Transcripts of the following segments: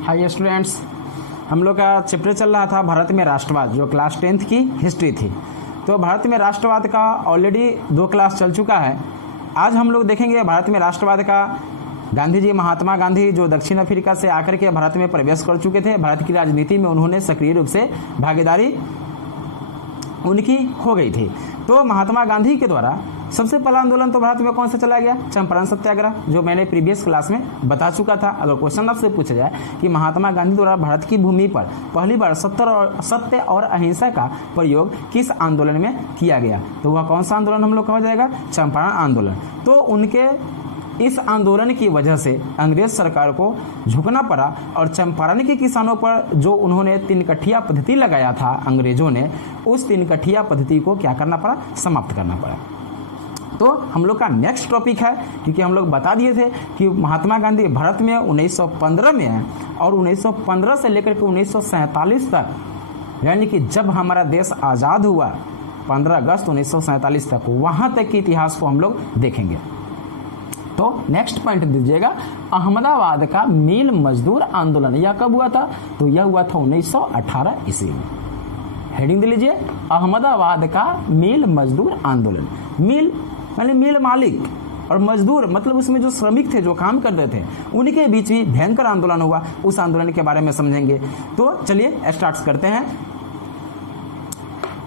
Hi students, हम लोग का चैप्टर चल रहा था भारत में राष्ट्रवाद, जो क्लास 10th की हिस्ट्री थी। तो भारत में राष्ट्रवाद का ऑलरेडी 2 क्लास चल चुका है। आज हम लोग देखेंगे भारत में राष्ट्रवाद का गांधी जी, महात्मा गांधी जो दक्षिण अफ्रीका से आकर के भारत में प्रवेश कर चुके थे। भारत की राजनीति में उन्होंने सक्रिय रूप से भागीदारी उनकी हो गई थी। तो महात्मा गांधी के द्वारा सबसे पहला आंदोलन तो भारत में कौन सा चला गया? चंपारण सत्याग्रह, जो मैंने प्रीवियस क्लास में बता चुका था। अगर क्वेश्चन आपसे पूछा जाए कि महात्मा गांधी द्वारा भारत की भूमि पर पहली बार सत्य और अहिंसा का प्रयोग किस आंदोलन में किया गया, तो वह कौन सा आंदोलन हम लोग कहा जाएगा? चंपारण आंदोलन। तो उनके इस आंदोलन की वजह से अंग्रेज सरकार को झुकना पड़ा और चंपारण के किसानों पर जो उन्होंने 3 कठिया पद्धति लगाया था अंग्रेजों ने, उस 3 कठिया पद्धति को क्या करना पड़ा? समाप्त करना पड़ा। तो हम लोग का नेक्स्ट टॉपिक है, क्योंकि हम लोग बता दिए थे कि महात्मा गांधी भारत में 1915 में है और 1915 से लेकर के 1947 तक, यानी कि जब हमारा देश आज़ाद हुआ 15 अगस्त 1947 तक, वहाँ तक के इतिहास को हम लोग देखेंगे। तो नेक्स्ट पॉइंट दीजिएगा, अहमदाबाद का मिल मजदूर आंदोलन यह कब हुआ था? तो यह हुआ था 1918 ईस्वी में। हेडिंग दे लीजिए, अहमदाबाद का मिल मजदूर आंदोलन। मिल यानी मिल मालिक और मजदूर मतलब उसमें जो श्रमिक थे, जो काम करते थे, उनके बीच भी भयंकर आंदोलन हुआ। उस आंदोलन के बारे में समझेंगे। तो चलिए स्टार्ट करते हैं।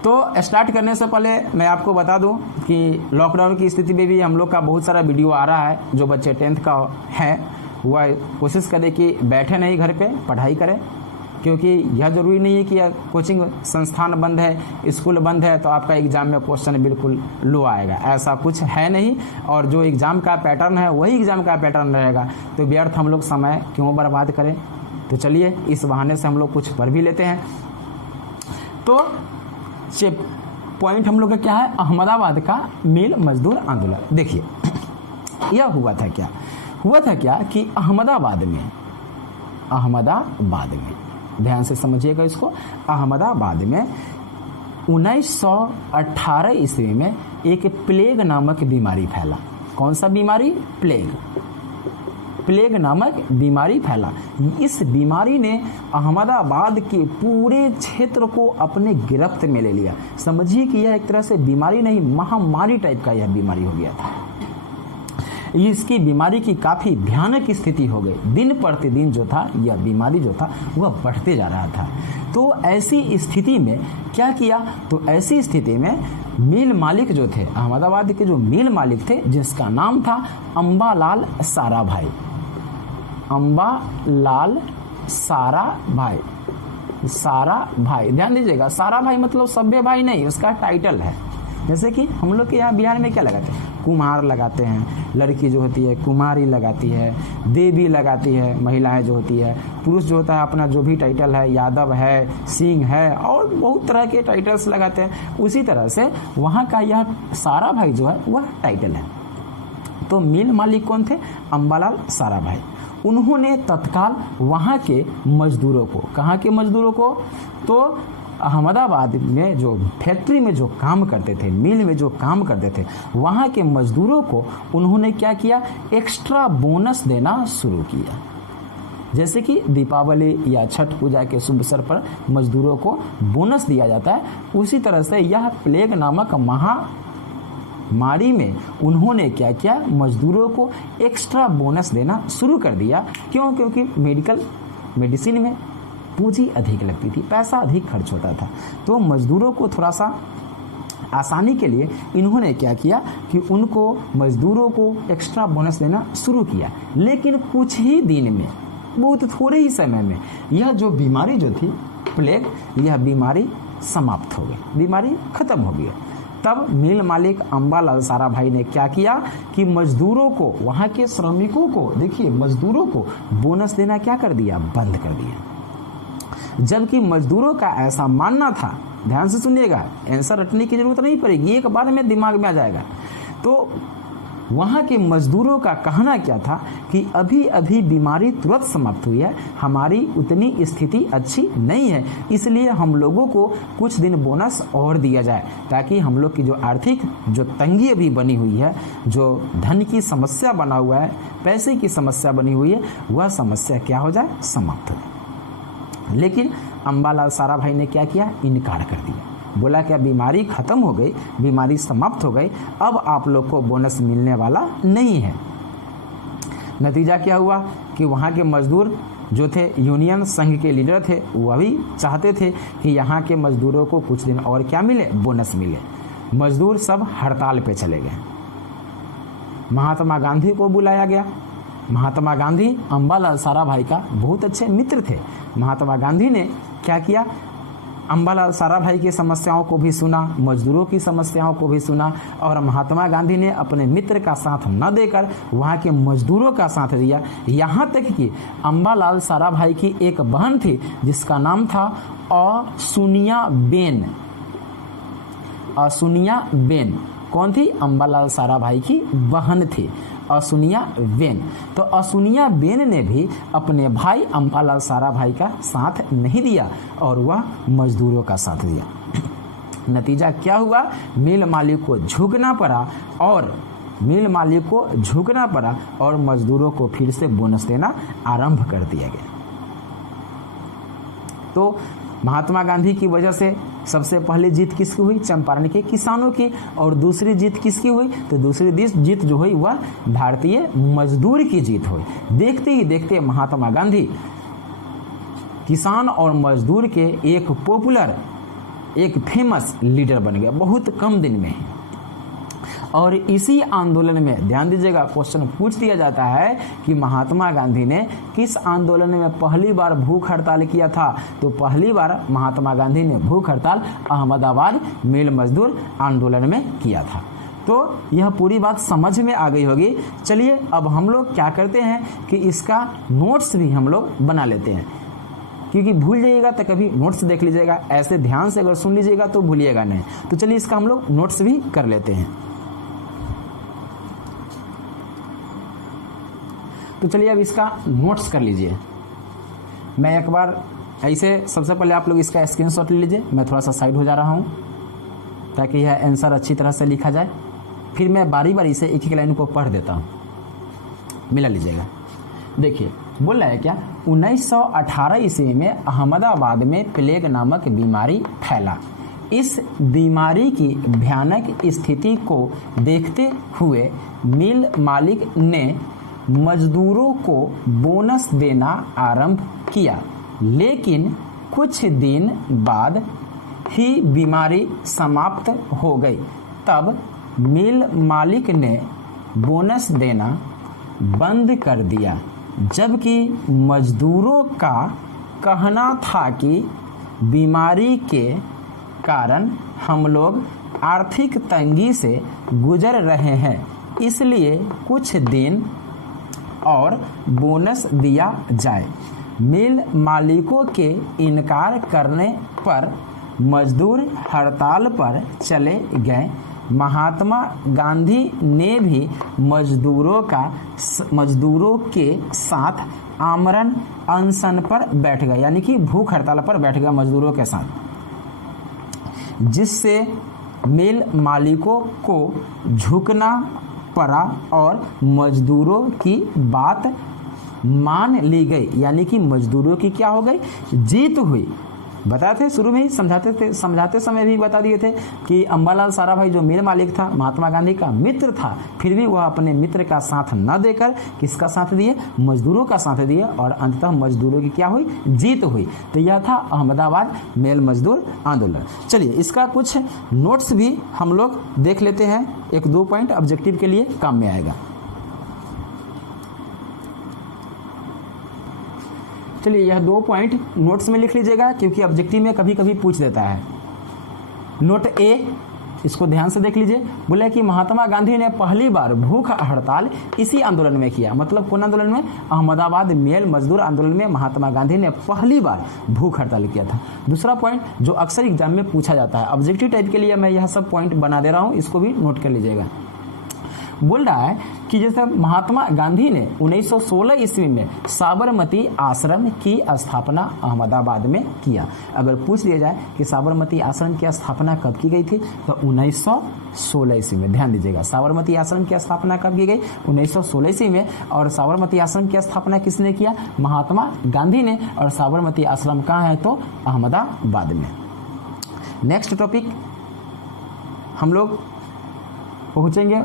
तो स्टार्ट करने से पहले मैं आपको बता दूं कि लॉकडाउन की स्थिति में भी हम लोग का बहुत सारा वीडियो आ रहा है। जो बच्चे 10th का है वह कोशिश करें कि बैठे नहीं, घर पे पढ़ाई करें, क्योंकि यह जरूरी नहीं है कि कोचिंग संस्थान बंद है, स्कूल बंद है तो आपका एग्जाम में क्वेश्चन बिल्कुल लो आएगा। ऐसा कुछ है नहीं। और जो एग्ज़ाम का पैटर्न है वही एग्ज़ाम का पैटर्न रहेगा। तो व्यर्थ हम लोग समय क्यों बर्बाद करें। तो चलिए इस बहाने से हम लोग कुछ पढ़ भी लेते हैं। तो पॉइंट हम लोग का क्या है? अहमदाबाद का मिल मजदूर आंदोलन। देखिए यह हुआ था क्या कि अहमदाबाद में ध्यान से समझिएगा इसको। अहमदाबाद में 1918 ईस्वी में एक प्लेग नामक बीमारी फैला। कौन सा बीमारी? प्लेग नामक बीमारी फैला। इस बीमारी ने अहमदाबाद के पूरे क्षेत्र को अपने गिरफ्त में ले लिया। समझिए कि यह एक तरह से बीमारी नहीं, महामारी टाइप का यह बीमारी हो गया था। इसकी बीमारी की काफ़ी भयानक स्थिति हो गई। दिन प्रतिदिन जो था यह बीमारी जो था वह बढ़ते जा रहा था। तो ऐसी स्थिति में क्या किया? तो ऐसी स्थिति में मिल मालिक जो थे, अहमदाबाद के जो मिल मालिक थे, जिसका नाम था अंबालाल साराभाई। अंबालाल साराभाई, ध्यान दीजिएगा। साराभाई मतलब सभ्य भाई नहीं, उसका टाइटल है। जैसे कि हम लोग के यहाँ बिहार में क्या लगाते हैं? कुम्हार लगाते हैं, लड़की जो होती है कुमारी लगाती है, देवी लगाती है, महिलाएं जो होती है, पुरुष जो होता है अपना जो भी टाइटल है, यादव है, सिंह है, और बहुत तरह के टाइटल्स लगाते हैं। उसी तरह से वहाँ का यह साराभाई जो है वह टाइटल है। तो मिल मालिक कौन थे? अंबालाल साराभाई। उन्होंने तत्काल वहाँ के मजदूरों को, कहाँ के मजदूरों को? तो अहमदाबाद में जो फैक्ट्री में जो काम करते थे, मिल में जो काम करते थे, वहाँ के मजदूरों को उन्होंने क्या किया? एक्स्ट्रा बोनस देना शुरू किया। जैसे कि दीपावली या छठ पूजा के शुभ अवसर पर मजदूरों को बोनस दिया जाता है, उसी तरह से यह प्लेग नामक महामारी में उन्होंने क्या किया? मजदूरों को एक्स्ट्रा बोनस देना शुरू कर दिया। क्यों? क्योंकि मेडिसिन में पूंजी अधिक लगती थी, पैसा अधिक खर्च होता था। तो मजदूरों को थोड़ा सा आसानी के लिए इन्होंने क्या किया कि उनको मजदूरों को एक्स्ट्रा बोनस देना शुरू किया। लेकिन कुछ ही दिन में, बहुत थोड़े ही समय में, यह जो बीमारी जो थी प्लेग, यह बीमारी समाप्त हो गई, बीमारी खत्म हो गई। तब मिल मालिक अंबालाल साराभाई ने क्या किया कि मजदूरों को, वहाँ के श्रमिकों को, देखिए मजदूरों को बोनस देना क्या कर दिया? बंद कर दिया। जबकि मजदूरों का ऐसा मानना था, ध्यान से सुनिएगा, आंसर रटने की जरूरत नहीं पड़ेगी, एक बार में दिमाग में आ जाएगा। तो वहाँ के मजदूरों का कहना क्या था कि अभी अभी बीमारी तुरंत समाप्त हुई है, हमारी उतनी स्थिति अच्छी नहीं है, इसलिए हम लोगों को कुछ दिन बोनस और दिया जाए ताकि हम लोग की जो आर्थिक जो तंगी अभी बनी हुई है, जो धन की समस्या बना हुआ है, पैसे की समस्या बनी हुई है, वह समस्या क्या हो जाए, समाप्त हो जाए। लेकिन अंबालाल साराभाई ने क्या किया, इनकार कर दिया। बोला क्या बीमारी खत्म हो गई, बीमारी समाप्त हो गई, अब आप लोग को बोनस मिलने वाला नहीं है। नतीजा क्या हुआ कि वहाँ के मजदूर जो थे, यूनियन संघ के लीडर थे, वह भी चाहते थे कि यहाँ के मजदूरों को कुछ दिन और क्या मिले, बोनस मिले। मजदूर सब हड़ताल पे चले गए। महात्मा गांधी को बुलाया गया। महात्मा गांधी अंबालाल साराभाई का बहुत अच्छे मित्र थे। महात्मा गांधी ने क्या किया, अंबालाल साराभाई की समस्याओं को भी सुना, मजदूरों की समस्याओं को भी सुना, और महात्मा गांधी ने अपने मित्र का साथ न देकर वहाँ के मजदूरों का साथ दिया। यहाँ तक कि अंबालाल साराभाई की एक बहन थी जिसका नाम था असुनिया बेन। असुनिया बेन कौन थी, अंबालाल साराभाई की बहन थी असुनिया बेन। तो असुनिया बेन ने भी अपने भाई अंबालाल साराभाई का साथ नहीं दिया और वह मजदूरों का साथ दिया। नतीजा क्या हुआ, मिल मालिक को झुकना पड़ा और मजदूरों को फिर से बोनस देना आरंभ कर दिया गया। तो महात्मा गांधी की वजह से सबसे पहली जीत किसकी हुई, चंपारण के किसानों की, और दूसरी जीत किसकी हुई, तो दूसरी जीत जो हुई वह भारतीय मजदूर की जीत हुई। देखते ही देखते महात्मा गांधी किसान और मजदूर के एक पॉपुलर, एक फेमस लीडर बन गया बहुत कम दिन में। और इसी आंदोलन में ध्यान दीजिएगा, क्वेश्चन पूछ दिया जाता है कि महात्मा गांधी ने किस आंदोलन में पहली बार भूख हड़ताल किया था, तो पहली बार महात्मा गांधी ने भूख हड़ताल अहमदाबाद मिल मजदूर आंदोलन में किया था। तो यह पूरी बात समझ में आ गई होगी। चलिए अब हम लोग क्या करते हैं कि इसका नोट्स भी हम लोग बना लेते हैं, क्योंकि भूल जाइएगा तो कभी नोट्स देख लीजिएगा, ऐसे ध्यान से अगर सुन लीजिएगा तो भूलिएगा नहीं। तो चलिए इसका हम लोग नोट्स भी कर लेते हैं। तो चलिए अब इसका नोट्स कर लीजिए। मैं एक बार ऐसे सबसे पहले आप लोग इसका स्क्रीनशॉट ले लीजिए। मैं थोड़ा सा साइड हो जा रहा हूँ ताकि यह आंसर अच्छी तरह से लिखा जाए। फिर मैं बारी बारी से एक एक लाइन को पढ़ देता हूँ, मिला लीजिएगा। देखिए बोल रहा है क्या, 1918 ईस्वी में अहमदाबाद में प्लेग नामक बीमारी फैला। इस बीमारी की भयानक स्थिति को देखते हुए मिल मालिक ने मजदूरों को बोनस देना आरंभ किया, लेकिन कुछ दिन बाद ही बीमारी समाप्त हो गई। तब मिल मालिक ने बोनस देना बंद कर दिया, जबकि मजदूरों का कहना था कि बीमारी के कारण हम लोग आर्थिक तंगी से गुजर रहे हैं, इसलिए कुछ दिन और बोनस दिया जाए। मिल मालिकों के इनकार करने पर मजदूर हड़ताल पर चले गए। महात्मा गांधी ने भी मजदूरों के साथ आमरण अनशन पर बैठ गए, यानी कि भूख हड़ताल पर बैठ गए मजदूरों के साथ, जिससे मिल मालिकों को झुकना पड़ा और मजदूरों की बात मान ली गई, यानी कि मजदूरों की क्या हो गई, जीत हुई। बताए थे शुरू में ही, समझाते समय भी बता दिए थे कि अंबालाल साराभाई जो मिल मालिक था, महात्मा गांधी का मित्र था, फिर भी वह अपने मित्र का साथ न देकर किसका साथ दिए, मजदूरों का साथ दिए, और अंततः मजदूरों की क्या हुई, जीत हुई। तो यह था अहमदाबाद मिल मजदूर आंदोलन। चलिए इसका कुछ नोट्स भी हम लोग देख लेते हैं, 1-2 पॉइंट ऑब्जेक्टिव के लिए काम में आएगा। चलिए यह 2 पॉइंट नोट्स में लिख लीजिएगा, क्योंकि ऑब्जेक्टिव में कभी कभी पूछ देता है। नोट ए, इसको ध्यान से देख लीजिए। बोला कि महात्मा गांधी ने पहली बार भूख हड़ताल इसी आंदोलन में किया। मतलब कौन आंदोलन में, अहमदाबाद मिल मजदूर आंदोलन में महात्मा गांधी ने पहली बार भूख हड़ताल किया था। दूसरा पॉइंट जो अक्सर एग्जाम में पूछा जाता है, ऑब्जेक्टिव टाइप के लिए मैं यह सब पॉइंट बना दे रहा हूँ, इसको भी नोट कर लीजिएगा। बोल रहा है कि जैसे महात्मा गांधी ने 1916 ईस्वी में साबरमती आश्रम की स्थापना अहमदाबाद में किया। अगर पूछ लिया जाए कि साबरमती आश्रम की स्थापना कब की गई थी तो 1916 ईस्वी में। ध्यान दीजिएगा, साबरमती आश्रम की स्थापना कब की गई? 1916 ईस्वी में। और साबरमती आश्रम की स्थापना किसने किया? महात्मा गांधी ने। और साबरमती आश्रम कहाँ है? तो अहमदाबाद में। नेक्स्ट टॉपिक हम लोग पहुँचेंगे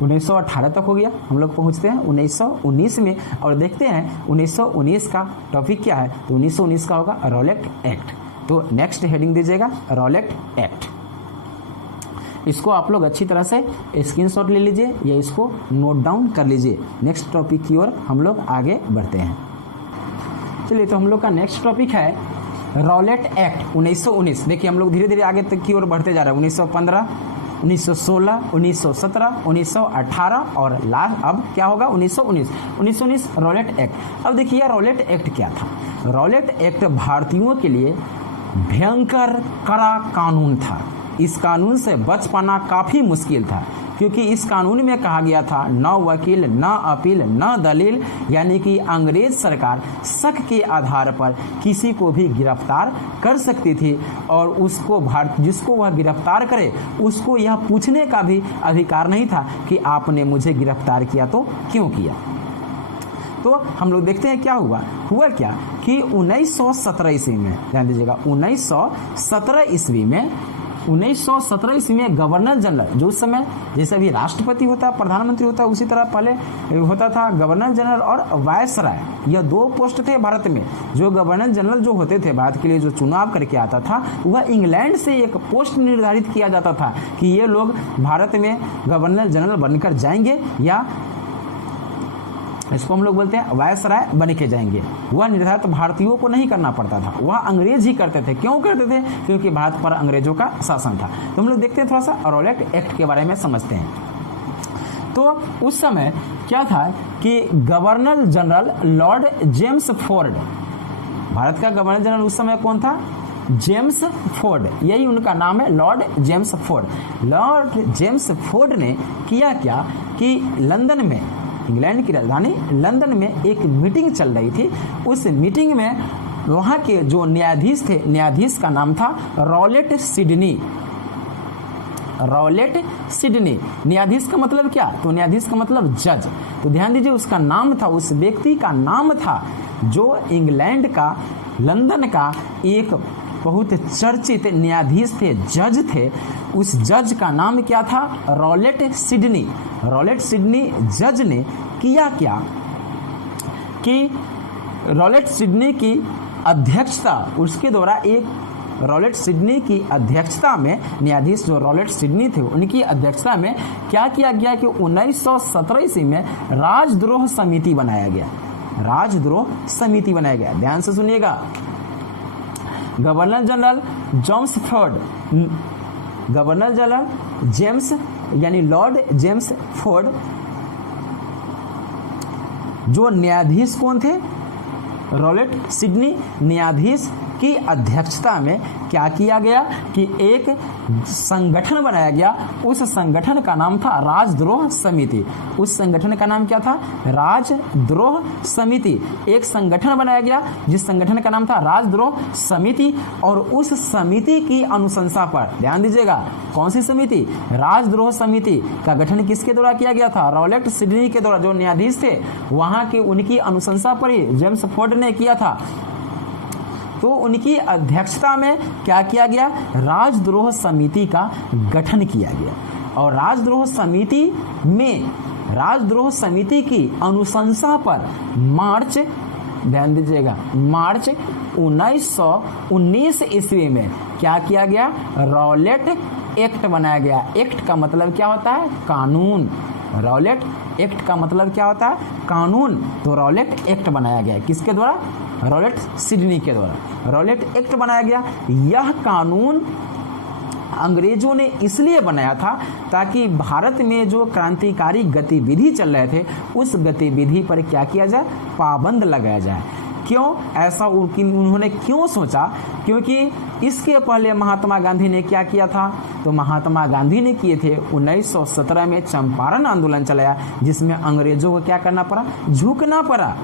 1918 तक हो गया, हम लोग पहुंचते हैं 1919 में और देखते हैं 1919 का टॉपिक क्या है। तो 1919 का होगा रॉलेट एक्ट। तो नेक्स्ट हेडिंग दीजिएगा रॉलेट एक्ट। इसको आप लोग अच्छी तरह से स्क्रीनशॉट ले लीजिए या इसको नोट डाउन कर लीजिए। नेक्स्ट टॉपिक की ओर हम लोग आगे बढ़ते हैं। चलिए, तो हम लोग का नेक्स्ट टॉपिक है रॉलेट एक्ट 1919। देखिए हम लोग धीरे धीरे आगे तक की ओर बढ़ते जा रहे हैं। 1915, 1916, 1917, 1918 और लास्ट अब क्या होगा 1919। 1919 रॉलेट एक्ट। अब देखिए रॉलेट एक्ट क्या था। रॉलेट एक्ट भारतीयों के लिए भयंकर कड़ा कानून था। इस कानून से बच पाना काफ़ी मुश्किल था, क्योंकि इस कानून में कहा गया था न वकील, न अपील, न दलील, यानी कि अंग्रेज सरकार शक के आधार पर किसी को भी गिरफ्तार कर सकती थी और उसको जिसको वह गिरफ्तार करे उसको यह पूछने का भी अधिकार नहीं था कि आपने मुझे गिरफ्तार किया तो क्यों किया। तो हम लोग देखते हैं क्या हुआ क्या कि 1917 ईस्वी में, ध्यान दीजिएगा 1917 ईस्वी में गवर्नर जनरल, जो उस समय जैसे अभी राष्ट्रपति होता है, प्रधानमंत्री होता है, उसी तरह पहले होता था गवर्नर जनरल और वायसराय। यह दो पोस्ट थे भारत में। जो गवर्नर जनरल जो होते थे भारत के लिए, जो चुनाव करके आता था, वह इंग्लैंड से एक पोस्ट निर्धारित किया जाता था कि ये लोग भारत में गवर्नर जनरल बनकर जाएंगे या इसको हम लोग बोलते हैं वायसराय बन के जाएंगे। वह निर्धारित भारतीयों को नहीं करना पड़ता था, वह अंग्रेज ही करते थे। क्यों करते थे? क्योंकि भारत पर अंग्रेजों का शासन था। तो हम लोग देखते हैं थोड़ा सा रॉलेट एक्ट के बारे में समझते हैं। तो उस समय क्या था कि governor general Lord James Ford, Bharat का गवर्नर जनरल उस समय कौन था? जेम्स फोर्ड, यही उनका नाम है, Lord James Ford. Lord James Ford ने किया क्या कि लंदन में, इंग्लैंड की राजधानी लंदन में एक मीटिंग चल रही थी। उस मीटिंग में वहाँ के जो न्यायाधीश थे, न्यायाधीश का नाम था रॉलेट सिडनी। रॉलेट सिडनी, न्यायाधीश का मतलब क्या? तो न्यायाधीश का मतलब जज। तो ध्यान दीजिए उसका नाम था, उस व्यक्ति का नाम था जो इंग्लैंड का, लंदन का एक बहुत चर्चित न्यायाधीश थे, जज थे। उस जज का नाम क्या था? Rowlatt Sydney. रॉलेट सिडनी जज ने किया क्या कि रॉलेट सिडनी की अध्यक्षता, उसके द्वारा एक रॉलेट सिडनी की अध्यक्षता में, न्यायाधीश जो रॉलेट सिडनी थे उनकी अध्यक्षता में क्या किया गया कि 1917 ईस्वी में राजद्रोह समिति बनाया गया। राजद्रोह समिति बनाया गया। ध्यान से सुनिएगा, governor general James Ford, governor general James यानी लॉर्ड जेम्स फोर्ड, जो न्यायाधीश कौन थे? Rowlatt Sydney. न्यायाधीश की अध्यक्षता में क्या किया गया कि एक संगठन बनाया गया। उस संगठन का नाम था राजद्रोह समिति। उस संगठन का नाम क्या था? राजद्रोह समिति। एक संगठन बनाया गया जिस संगठन का नाम था राजद्रोह समिति। और उस समिति की अनुशंसा पर, ध्यान दीजिएगा, कौन सी समिति? राजद्रोह समिति का गठन किसके द्वारा किया गया था? रॉलेट सिडनी के द्वारा। जो न्यायाधीश थे वहां के, उनकी अनुशंसा पर ही जेम्स फोर्ड ने किया था। तो उनकी अध्यक्षता में क्या किया गया? राजद्रोह समिति का गठन किया गया। और राजद्रोह समिति में, राजद्रोह समिति की अनुशंसा पर मार्च, ध्यान दीजिएगा, मार्च 1919 ईस्वी में क्या किया गया? रॉलेट एक्ट बनाया गया। एक्ट का मतलब क्या होता है? कानून। रॉलेट एक्ट का मतलब क्या होता है? कानून। तो रॉलेट एक्ट बनाया गया। किसके द्वारा? रॉलेट सिडनी के द्वारा रॉलेट एक्ट बनाया गया। यह कानून अंग्रेजों ने इसलिए बनाया था ताकि भारत में जो क्रांतिकारी गतिविधि चल रहे थे उस गतिविधि पर क्या किया जाए? पाबंद लगाया जाए। क्यों ऐसा उन्होंने क्यों सोचा? क्योंकि इसके पहले महात्मा गांधी ने क्या किया था? तो महात्मा गांधी ने किए थे 1917 में चंपारण आंदोलन चलाया, जिसमें अंग्रेजों को क्या करना पड़ा? झुकना पड़ा।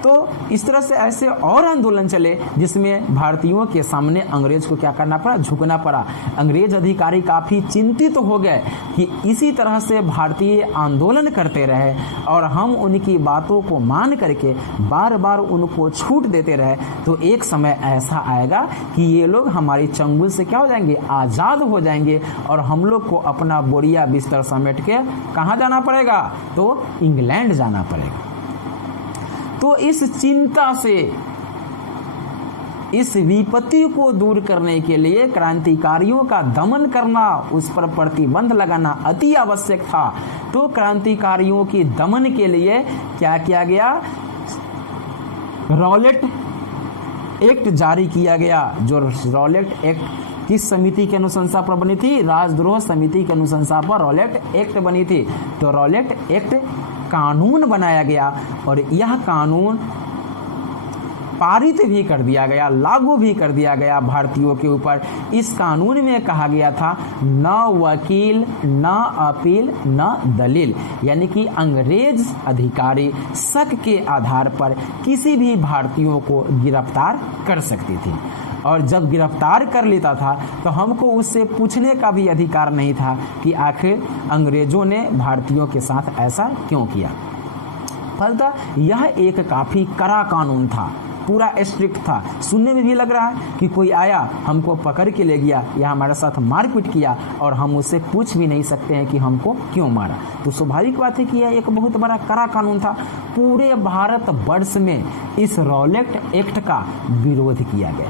तो इस तरह से ऐसे और आंदोलन चले जिसमें भारतीयों के सामने अंग्रेज को क्या करना पड़ा? झुकना पड़ा। अंग्रेज अधिकारी काफ़ी चिंतित हो गए कि इसी तरह से भारतीय आंदोलन करते रहे और हम उनकी बातों को मान करके बार बार उनको छूट देते रहे, तो एक समय ऐसा आएगा कि ये लोग हमारी चंगुल से क्या हो जाएंगे? आज़ाद हो जाएंगे और हम लोग को अपना बोरिया बिस्तर समेट के कहाँ जाना पड़ेगा? तो इंग्लैंड जाना पड़ेगा। तो इस चिंता से, इस विपत्ति को दूर करने के लिए क्रांतिकारियों का दमन करना, उस पर प्रतिबंध लगाना अति आवश्यक था। तो क्रांतिकारियों के दमन के लिए क्या किया गया? रॉलेट एक्ट जारी किया गया। जो रॉलेट एक्ट किस समिति की अनुशंसा पर बनी थी? राजद्रोह समिति की अनुशंसा पर रॉलेट एक्ट बनी थी। तो रॉलेट एक्ट कानून बनाया गया और यह कानून पारित भी कर दिया गया, लागू भी कर दिया गया भारतीयों के ऊपर। इस कानून में कहा गया था न वकील, न अपील, न दलील, यानी कि अंग्रेज अधिकारी शक के आधार पर किसी भी भारतीयों को गिरफ्तार कर सकती थी और जब गिरफ्तार कर लेता था तो हमको उससे पूछने का भी अधिकार नहीं था कि आखिर अंग्रेजों ने भारतीयों के साथ ऐसा क्यों किया। फलतः यह एक काफ़ी कड़ा कानून था, पूरा स्ट्रिक्ट था। सुनने में भी लग रहा है कि कोई आया, हमको पकड़ के ले गया या हमारे साथ मारपीट किया और हम उससे पूछ भी नहीं सकते हैं कि हमको क्यों मारा। तो स्वाभाविक बात है कि यह एक बहुत बड़ा कड़ा कानून था। पूरे भारत वर्ष में इस रॉलेट एक्ट का विरोध किया गया,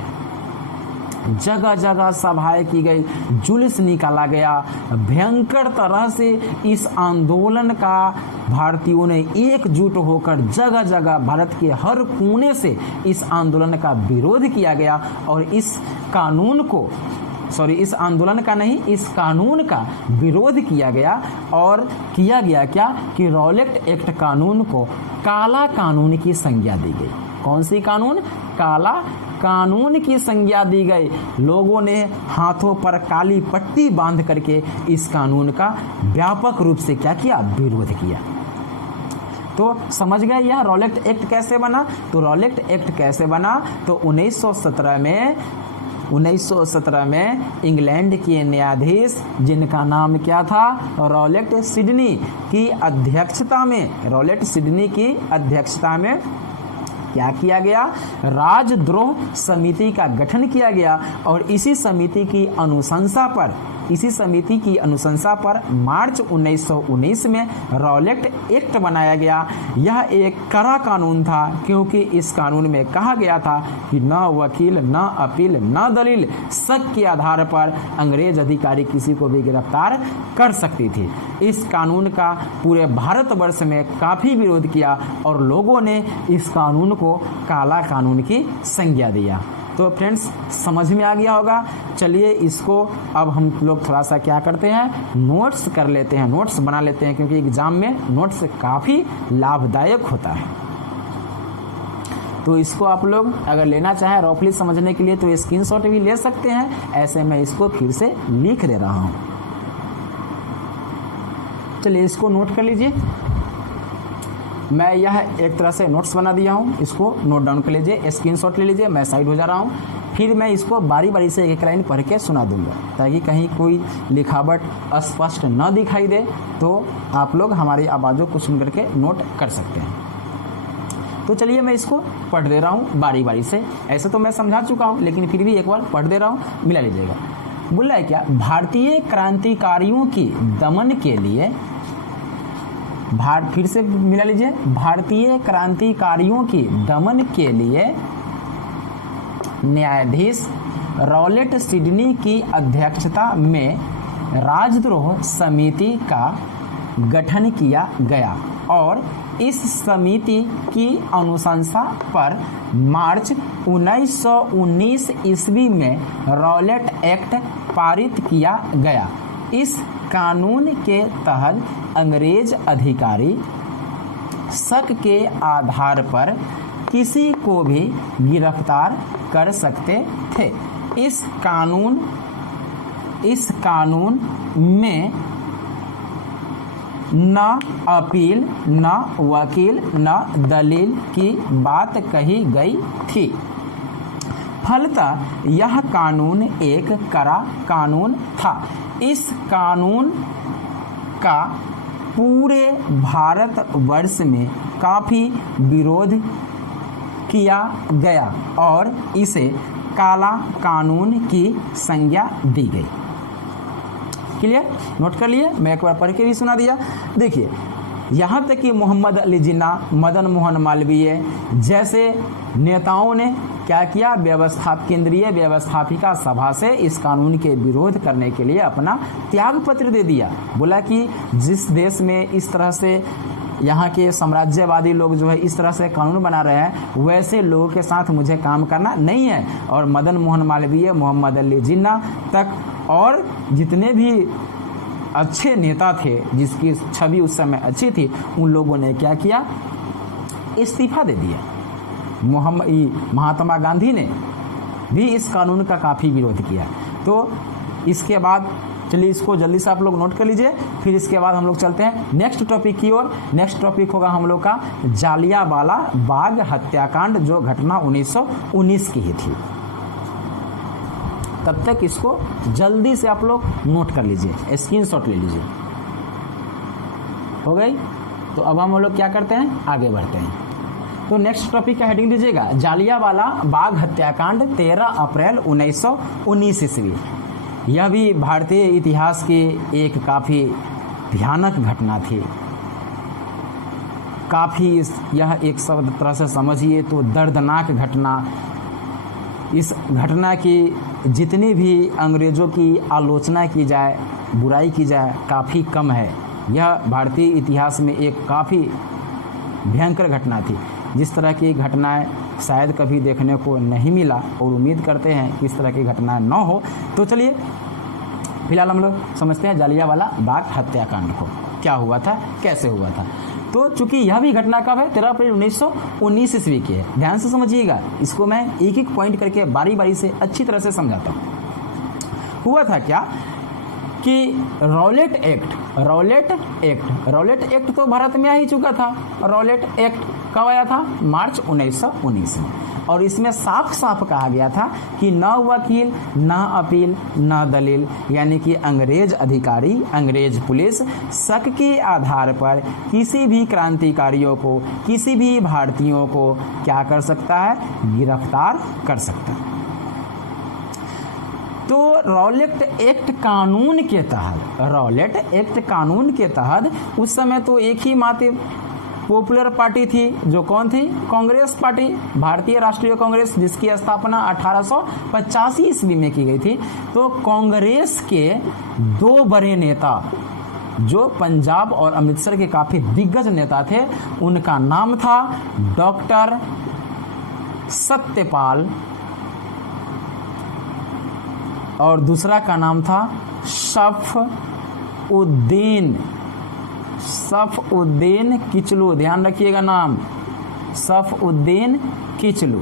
जगह जगह सभाएं की गई, जुलूस निकाला गया। भयंकर तरह से इस आंदोलन का भारतीयों ने एकजुट होकर जगह जगह भारत के हर कोने से इस आंदोलन का विरोध किया गया और इस कानून को इस आंदोलन का नहीं, इस कानून का विरोध किया गया। और किया गया क्या कि रॉलेट एक्ट कानून को काला कानून की संज्ञा दी गई। कौन सी कानून? काला कानून की संज्ञा दी गई। लोगों ने हाथों पर काली पट्टी बांध करके इस कानून का व्यापक रूप से क्या किया? विरोध किया। तो समझ गए यह रॉलेट एक्ट कैसे बना? तो रॉलेट एक्ट कैसे बना? तो 1917 में इंग्लैंड के न्यायाधीश, जिनका नाम क्या था? रॉलेट सिडनी की अध्यक्षता में, रॉलेट सिडनी की अध्यक्षता में क्या किया गया? राजद्रोह समिति का गठन किया गया और इसी समिति की अनुशंसा पर मार्च 1919 में रॉलेट एक्ट बनाया गया। यह एक कड़ा कानून था क्योंकि इस कानून में कहा गया था कि न वकील, न अपील, न दलील, शक के आधार पर अंग्रेज अधिकारी किसी को भी गिरफ्तार कर सकती थी। इस कानून का पूरे भारतवर्ष में काफ़ी विरोध किया और लोगों ने इस कानून को काला कानून की संज्ञा दिया। तो फ्रेंड्स समझ में आ गया होगा। चलिए इसको अब हम लोग थोड़ा सा क्या करते हैं? नोट्स कर लेते हैं, नोट्स बना लेते हैं, क्योंकि एग्जाम में नोट्स काफ़ी लाभदायक होता है। तो इसको आप लोग अगर लेना चाहें रफली समझने के लिए तो स्क्रीनशॉट भी ले सकते हैं। ऐसे मैं इसको फिर से लिख दे रहा हूँ। चलिए इसको नोट कर लीजिए। मैं यह एक तरह से नोट्स बना दिया हूँ, इसको नोट डाउन कर लीजिए, स्क्रीनशॉट ले लीजिए। मैं साइड हो जा रहा हूँ, फिर मैं इसको बारी बारी से एक लाइन पढ़ के सुना दूंगा ताकि कहीं कोई लिखावट अस्पष्ट न दिखाई दे, तो आप लोग हमारी आवाज़ों को सुन करके नोट कर सकते हैं। तो चलिए मैं इसको पढ़ दे रहा हूँ बारी बारी से। ऐसे तो मैं समझा चुका हूँ लेकिन फिर भी एक बार पढ़ दे रहा हूँ, मिला लीजिएगा। बोला है क्या? भारतीय क्रांतिकारियों की दमन के लिए, फिर से मिला लीजिए, भारतीय क्रांतिकारियों की दमन के लिए न्यायाधीश रॉलेट सिडनी की अध्यक्षता में राजद्रोह समिति का गठन किया गया और इस समिति की अनुशंसा पर मार्च 1919 ईस्वी में रॉलेट एक्ट पारित किया गया। इस कानून के तहत अंग्रेज अधिकारी शक के आधार पर किसी को भी गिरफ्तार कर सकते थे। इस कानून में न अपील, न वकील, न दलील की बात कही गई थी। फलतः यह कानून एक कड़ा कानून था। इस कानून का पूरे भारतवर्ष में काफ़ी विरोध किया गया और इसे काला कानून की संज्ञा दी गई। क्लियर? नोट कर लिए? मैं एक बार पढ़ के भी सुना दिया। देखिए, यहाँ तक कि मोहम्मद अली जिन्ना, मदन मोहन मालवीय जैसे नेताओं ने क्या किया, केंद्रीय व्यवस्थापिका सभा से इस कानून के विरोध करने के लिए अपना त्याग पत्र दे दिया। बोला कि जिस देश में इस तरह से यहाँ के साम्राज्यवादी लोग जो है इस तरह से कानून बना रहे हैं, वैसे लोगों के साथ मुझे काम करना नहीं है। और मदन मोहन मालवीय, मोहम्मद अली जिन्ना तक और जितने भी अच्छे नेता थे जिसकी छवि उस समय अच्छी थी, उन लोगों ने क्या किया, इस्तीफा दे दिया। महात्मा गांधी ने भी इस कानून का काफ़ी विरोध किया। तो इसके बाद चलिए इसको जल्दी से आप लोग नोट कर लीजिए, फिर इसके बाद हम लोग चलते हैं नेक्स्ट टॉपिक की ओर। नेक्स्ट टॉपिक होगा हम लोग का जालियांवाला बाग हत्याकांड, जो घटना 1919 की ही थी। तब तक इसको जल्दी से आप लोग नोट कर लीजिए, स्क्रीनशॉट ले लीजिए। हो गई? तो अब हम लोग क्या करते हैं, आगे बढ़ते हैं। तो नेक्स्ट टॉपिक का हेडिंग दीजिएगा, जालियांवाला बाग हत्याकांड 13 अप्रैल 1919 ईस्वी। यह भी भारतीय इतिहास की एक काफ़ी भयानक घटना थी। काफ़ी यह एक सब तरह से समझिए तो दर्दनाक घटना। इस घटना की जितनी भी अंग्रेज़ों की आलोचना की जाए, बुराई की जाए, काफ़ी कम है। यह भारतीय इतिहास में एक काफ़ी भयंकर घटना थी। जिस तरह की घटनाएं शायद कभी देखने को नहीं मिला और उम्मीद करते हैं कि इस तरह की घटनाएं न हो। तो चलिए फिलहाल हम लोग समझते हैं जालियांवाला बाग हत्याकांड को, क्या हुआ था, कैसे हुआ था। तो चूंकि यह भी घटना कब है, 13 अप्रैल 1919 ईस्वी की है। ध्यान से समझिएगा, इसको मैं एक एक पॉइंट करके बारी बारी से अच्छी तरह से समझाता हूँ। हुआ था क्या कि रॉलेट एक्ट तो भारत में आ ही चुका था। रॉलेट एक्ट कब आया था, मार्च 1919 में। और इसमें साफ साफ कहा गया था कि न वकील, न अपील, न दलील, यानी कि अंग्रेज अधिकारी, अंग्रेज पुलिस शक के आधार पर किसी भी क्रांतिकारियों को, किसी भी भारतीयों को क्या कर सकता है, गिरफ्तार कर सकता है। तो रॉलेट एक्ट कानून के तहत उस समय तो एक ही मात्र पॉपुलर पार्टी थी, जो कौन थी, कांग्रेस पार्टी, भारतीय राष्ट्रीय कांग्रेस, जिसकी स्थापना 1885 ईस्वी में की गई थी। तो कांग्रेस के दो बड़े नेता जो पंजाब और अमृतसर के काफ़ी दिग्गज नेता थे, उनका नाम था डॉक्टर सत्यपाल और दूसरा का नाम था सफउद्दीन किचलू। ध्यान रखिएगा नाम, सफउद्दीन किचलू,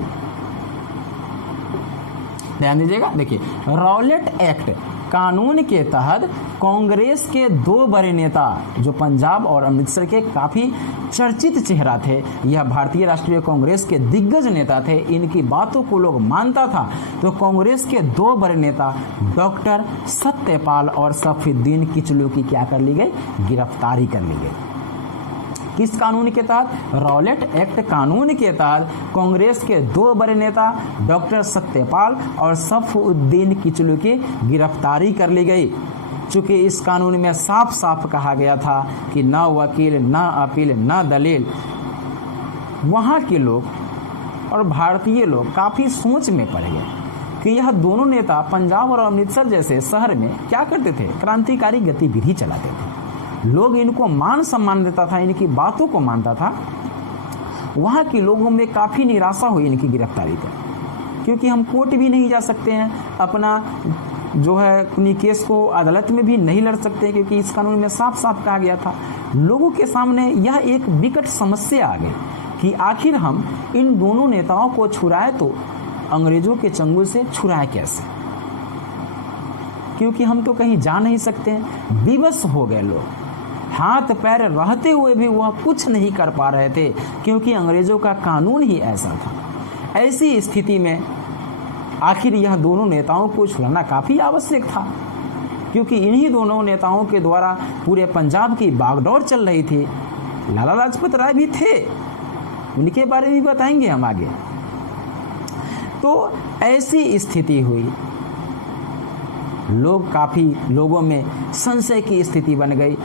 ध्यान दीजिएगा। देखिए, रॉलेट एक्ट कानून के तहत कांग्रेस के दो बड़े नेता जो पंजाब और अमृतसर के काफ़ी चर्चित चेहरा थे, यह भारतीय राष्ट्रीय कांग्रेस के दिग्गज नेता थे, इनकी बातों को लोग मानता था। तो कांग्रेस के दो बड़े नेता डॉक्टर सत्यपाल और सफउद्दीन किचलू की क्या कर ली गई, गिरफ्तारी कर ली गई। किस कानून के तहत, रॉलेट एक्ट कानून के तहत कांग्रेस के दो बड़े नेता डॉक्टर सत्यपाल और सफउद्दीन किचलू की गिरफ्तारी कर ली गई। चूँकि इस कानून में साफ साफ कहा गया था कि न वकील, न अपील, न दलील। वहाँ के लोग और भारतीय लोग काफ़ी सोच में पड़ गए कि यह दोनों नेता पंजाब और अमृतसर जैसे शहर में क्या करते थे, क्रांतिकारी गतिविधि चलाते थे। लोग इनको मान सम्मान देता था, इनकी बातों को मानता था। वहाँ के लोगों में काफ़ी निराशा हुई इनकी गिरफ्तारी पर, क्योंकि हम कोर्ट भी नहीं जा सकते हैं, अपना जो है अपनी केस को अदालत में भी नहीं लड़ सकते, क्योंकि इस कानून में साफ साफ कहा गया था। लोगों के सामने यह एक विकट समस्या आ गई कि आखिर हम इन दोनों नेताओं को छुड़ाए तो अंग्रेजों के चंगुल से छुड़ाए कैसे, क्योंकि हम तो कहीं जा नहीं सकते हैं। विवश हो गए लोग, हाथ पैर रहते हुए भी वह कुछ नहीं कर पा रहे थे, क्योंकि अंग्रेजों का कानून ही ऐसा था। ऐसी स्थिति में आखिर यह दोनों नेताओं को छुड़ाना काफ़ी आवश्यक था, क्योंकि इन्हीं दोनों नेताओं के द्वारा पूरे पंजाब की बागडोर चल रही थी। लाला लाजपत राय भी थे, उनके बारे में बताएंगे हम आगे। तो ऐसी स्थिति हुई, लोगों में संशय की स्थिति बन गई।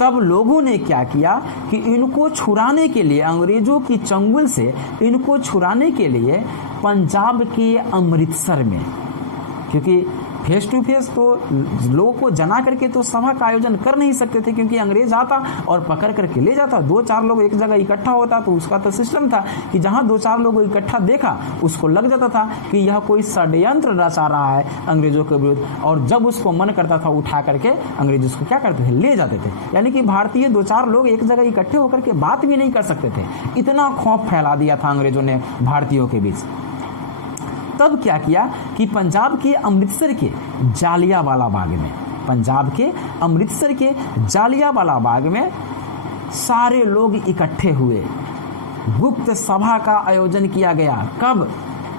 तब लोगों ने क्या किया कि इनको छुड़ाने के लिए, अंग्रेजों की चंगुल से इनको छुड़ाने के लिए पंजाब के अमृतसर में, क्योंकि फेस टू फेस तो लोगों को जना करके तो सभा का आयोजन कर नहीं सकते थे, क्योंकि अंग्रेज आता और पकड़ करके ले जाता। 2-4 लोग एक जगह इकट्ठा होता तो उसका तो सिस्टम था कि जहां 2-4 लोग इकट्ठा देखा उसको लग जाता था कि यह कोई षड्यंत्र रचा रहा है अंग्रेजों के विरुद्ध, और जब उसको मन करता था उठा करके अंग्रेज उसको क्या करते थे, ले जाते थे। यानी कि भारतीय 2-4 लोग एक जगह इकट्ठे होकर के बात भी नहीं कर सकते थे, इतना खौफ फैला दिया था अंग्रेजों ने भारतीयों के बीच। तब क्या किया कि पंजाब के अमृतसर के जालियांवाला बाग में, पंजाब के अमृतसर के जालियांवाला बाग में सारे लोग इकट्ठे हुए, गुप्त सभा का आयोजन किया गया। कब?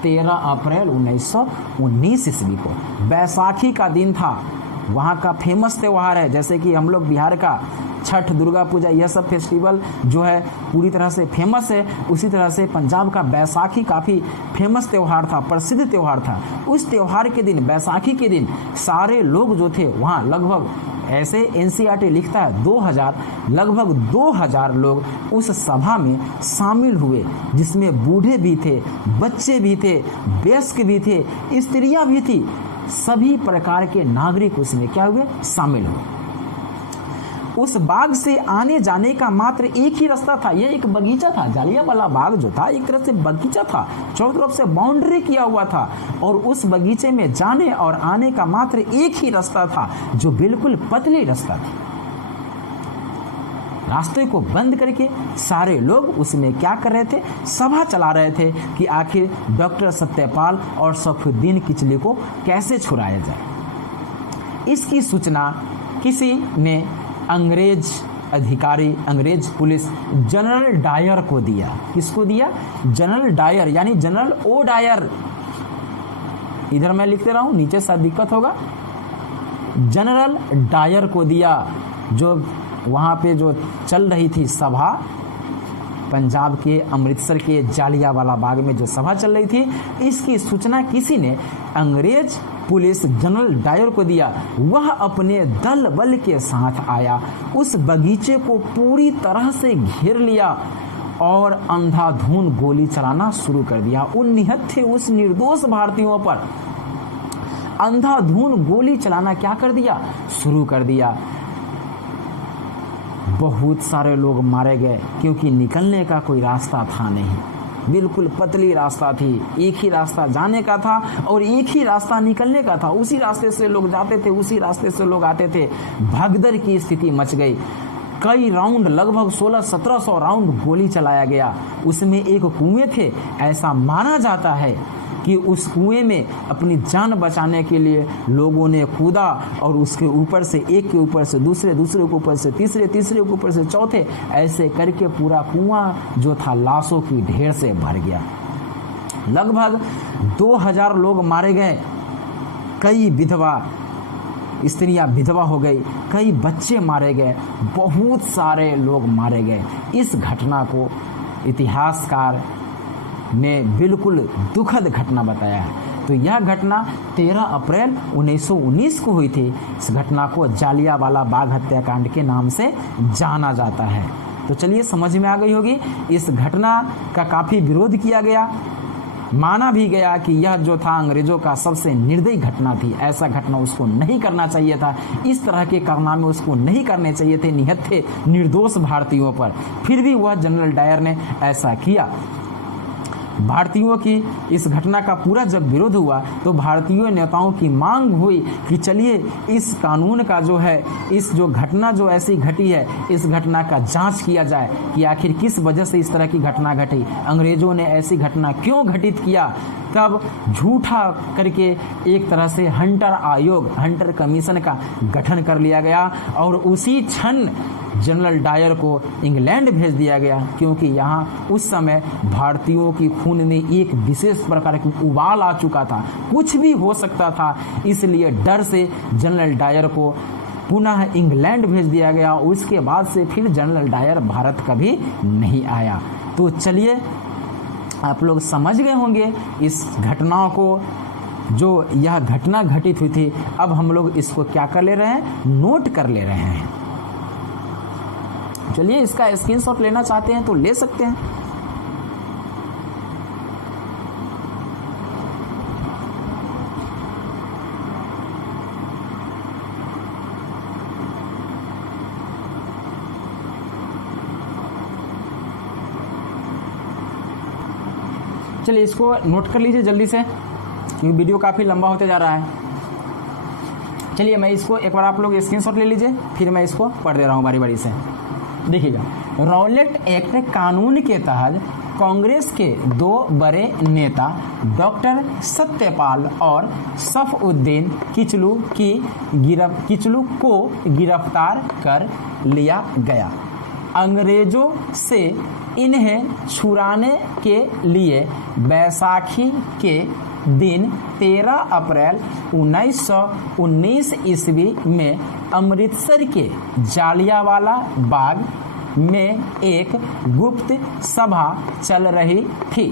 13 अप्रैल 1919 ईस्वी को, बैसाखी का दिन था। वहाँ का फेमस त्यौहार है, जैसे कि हम लोग बिहार का छठ, दुर्गा पूजा, यह सब फेस्टिवल जो है पूरी तरह से फेमस है, उसी तरह से पंजाब का बैसाखी काफ़ी फेमस त्यौहार था, प्रसिद्ध त्यौहार था। उस त्यौहार के दिन, बैसाखी के दिन, सारे लोग जो थे वहाँ लगभग, ऐसे एनसीईआरटी लिखता है लगभग 2000 लोग उस सभा में शामिल हुए, जिसमें बूढ़े भी थे, बच्चे भी थे, वयस्क भी थे, स्त्रियां भी थी, सभी प्रकार के नागरिक उसमें क्या हुए, शामिल हुए। उस बाग से आने जाने का मात्र एक ही रास्ता था। यह एक बगीचा था, जालियांवाला बाग जो था एक तरह से बगीचा था, चारों तरफ से बाउंड्री किया हुआ था, और उस बगीचे में जाने और आने का मात्र एक ही रास्ता था, जो बिल्कुल पतली रास्ता थी। रास्ते को बंद करके सारे लोग उसमें क्या कर रहे थे, सभा चला रहे थे कि आखिर डॉक्टर सत्यपाल और सैफुद्दीन किचली को कैसे छुड़ाया जाए। इसकी सूचना किसी ने अंग्रेज अधिकारी, अंग्रेज पुलिस जनरल डायर को दिया। किसको दिया? जनरल डायर, यानी जनरल ओ डायर। इधर मैं लिखते रहा हूं, नीचे शायद दिक्कत होगा। जनरल डायर को दिया, जो वहां पे जो चल रही थी सभा, पंजाब के अमृतसर के जालियांवाला बाग में जो सभा चल रही थी, इसकी सूचना किसी ने अंग्रेज पुलिस जनरल डायर को दिया। वह अपने दल बल के साथ आया, उस बगीचे को पूरी तरह से घेर लिया और अंधाधुंध गोली चलाना शुरू कर दिया। उन निहत्थे, उस निर्दोष भारतीयों पर अंधाधुंध गोली चलाना क्या कर दिया, शुरू कर दिया। बहुत सारे लोग मारे गए, क्योंकि निकलने का कोई रास्ता था नहीं, बिल्कुल पतली रास्ता थी। एक ही रास्ता जाने का था और एक ही रास्ता निकलने का था। उसी रास्ते से लोग जाते थे, उसी रास्ते से लोग आते थे। भगदड़ की स्थिति मच गई। कई राउंड, लगभग 1600-1700 राउंड गोली चलाया गया। उसमें एक कुएं थे, ऐसा माना जाता है कि उस कुएं में अपनी जान बचाने के लिए लोगों ने कूदा और उसके ऊपर से, एक के ऊपर से दूसरे, दूसरे के ऊपर से तीसरे, तीसरे के ऊपर से चौथे, ऐसे करके पूरा कुआं जो था लाशों की ढेर से भर गया। लगभग 2000 लोग मारे गए। कई विधवा स्त्रियां विधवा हो गई, कई बच्चे मारे गए, बहुत सारे लोग मारे गए। इस घटना को इतिहासकार ने बिल्कुल दुखद घटना बताया है। तो यह घटना 13 अप्रैल 1919 को हुई थी। इस घटना को जालियांवाला बाग हत्याकांड के नाम से जाना जाता है। तो चलिए, समझ में आ गई होगी। इस घटना का काफ़ी विरोध किया गया, माना भी गया कि यह जो था अंग्रेजों का सबसे निर्दयी घटना थी। ऐसा घटना उसको नहीं करना चाहिए था, इस तरह के कारनामे उसको नहीं करने चाहिए थे निहत्थे निर्दोष भारतीयों पर। फिर भी वह जनरल डायर ने ऐसा किया। भारतीयों की इस घटना का पूरा जब विरोध हुआ तो भारतीय नेताओं की मांग हुई कि चलिए इस कानून का जो है, इस जो घटना जो ऐसी घटी है, इस घटना का जांच किया जाए कि आखिर किस वजह से इस तरह की घटना घटी, अंग्रेजों ने ऐसी घटना क्यों घटित किया। तब झूठा करके एक तरह से हंटर आयोग, हंटर कमीशन का गठन कर लिया गया और उसी क्षण जनरल डायर को इंग्लैंड भेज दिया गया, क्योंकि यहाँ उस समय भारतीयों की खून में एक विशेष प्रकार की उबाल आ चुका था, कुछ भी हो सकता था। इसलिए डर से जनरल डायर को पुनः इंग्लैंड भेज दिया गया। उसके बाद से फिर जनरल डायर भारत कभी नहीं आया। तो चलिए, आप लोग समझ गए होंगे इस घटनाओं को, जो यह घटना घटित हुई थी। अब हम लोग इसको क्या कर ले रहे हैं, नोट कर ले रहे हैं। चलिए, इसका स्क्रीनशॉट लेना चाहते हैं तो ले सकते हैं। चलिए, इसको नोट कर लीजिए जल्दी से, क्योंकि वीडियो काफ़ी लंबा होते जा रहा है। चलिए, मैं इसको एक बार आप लोग स्क्रीनशॉट ले लीजिए, फिर मैं इसको पढ़ दे रहा हूँ बारी बारी से। देखिएगा, रॉलेट एक्ट कानून के तहत कांग्रेस के दो बड़े नेता डॉक्टर सत्यपाल और सफउद्दीन किचलू को गिरफ्तार कर लिया गया। अंग्रेजों से इन्हें छुड़ाने के लिए बैसाखी के दिन 13 अप्रैल 1919 ईस्वी में अमृतसर के जालियांवाला बाग में एक गुप्त सभा चल रही थी,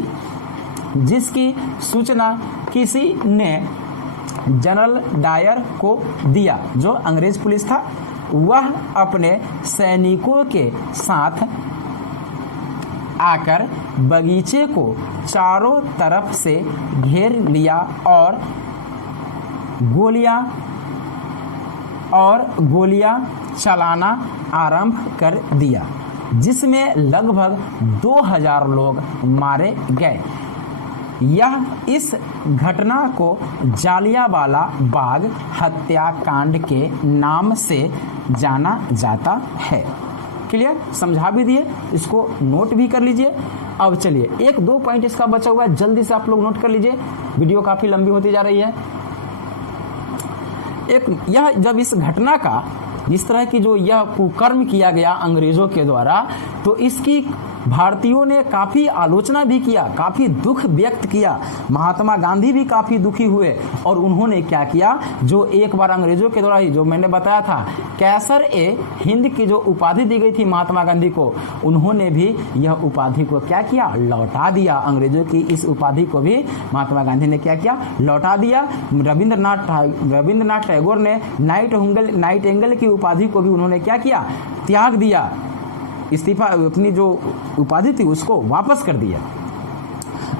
जिसकी सूचना किसी ने जनरल डायर को दिया। जो अंग्रेज पुलिस था, वह अपने सैनिकों के साथ आकर बगीचे को चारों तरफ से घेर लिया और गोलियां चलाना आरंभ कर दिया, जिसमें लगभग 2000 लोग मारे गए। इस घटना को जालियांवाला बाग हत्याकांड के नाम से जाना जाता है। क्लियर, समझा भी दिए, इसको नोट भी कर लीजिए। अब चलिए, एक दो पॉइंट इसका बचा हुआ है, जल्दी से आप लोग नोट कर लीजिए, वीडियो काफी लंबी होती जा रही है। यह जब इस घटना का इस तरह की जो यह कुकर्म किया गया अंग्रेजों के द्वारा, तो इसकी भारतीयों ने काफ़ी आलोचना भी किया, काफ़ी दुख व्यक्त किया। महात्मा गांधी भी काफ़ी दुखी हुए और उन्होंने क्या किया, जो एक बार अंग्रेजों के द्वारा ही जो मैंने बताया था कैसर ए हिंद की जो उपाधि दी गई थी महात्मा गांधी को, उन्होंने भी यह उपाधि को क्या किया, लौटा दिया। अंग्रेजों की इस उपाधि को भी महात्मा गांधी ने क्या किया, लौटा दिया। रविंद्रनाथ टैगोर ने नाइट एंगल की उपाधि को भी उन्होंने क्या किया, त्याग दिया, इस्तीफा, अपनी जो उपाधि थी उसको वापस कर दिया।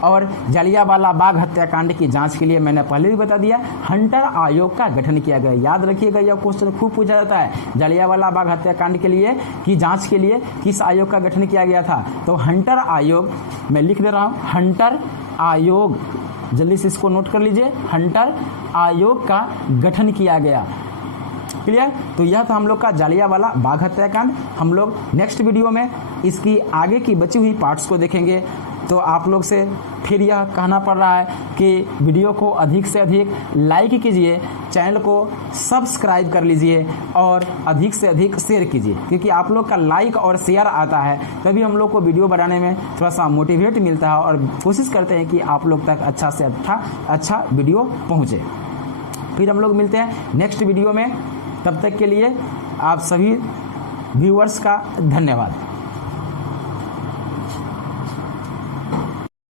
और जालियांवाला बाग हत्याकांड की जांच के लिए मैंने पहले भी बता दिया, हंटर आयोग का गठन किया गया। याद रखिएगा, यह क्वेश्चन खूब पूछा जाता है। जालियांवाला बाग हत्याकांड के लिए की जांच के लिए किस आयोग का गठन किया गया था, तो हंटर आयोग, मैं लिख दे रहा हूँ, हंटर आयोग, जल्दी से इसको नोट कर लीजिए, हंटर आयोग का गठन किया गया। क्लियर, तो यह था हम लोग का जालियांवाला बाग हत्याकांड। हम लोग नेक्स्ट वीडियो में इसकी आगे की बची हुई पार्ट्स को देखेंगे। तो आप लोग से फिर यह कहना पड़ रहा है कि वीडियो को अधिक से अधिक लाइक कीजिए, चैनल को सब्सक्राइब कर लीजिए और अधिक से अधिक शेयर कीजिए, क्योंकि आप लोग का लाइक और शेयर आता है तभी हम लोग को वीडियो बनाने में थोड़ा सा मोटिवेट मिलता है और कोशिश करते हैं कि आप लोग तक अच्छा से अच्छा वीडियो पहुँचे। फिर हम लोग मिलते हैं नेक्स्ट वीडियो में, तब तक के लिए आप सभी व्यूअर्स का धन्यवाद।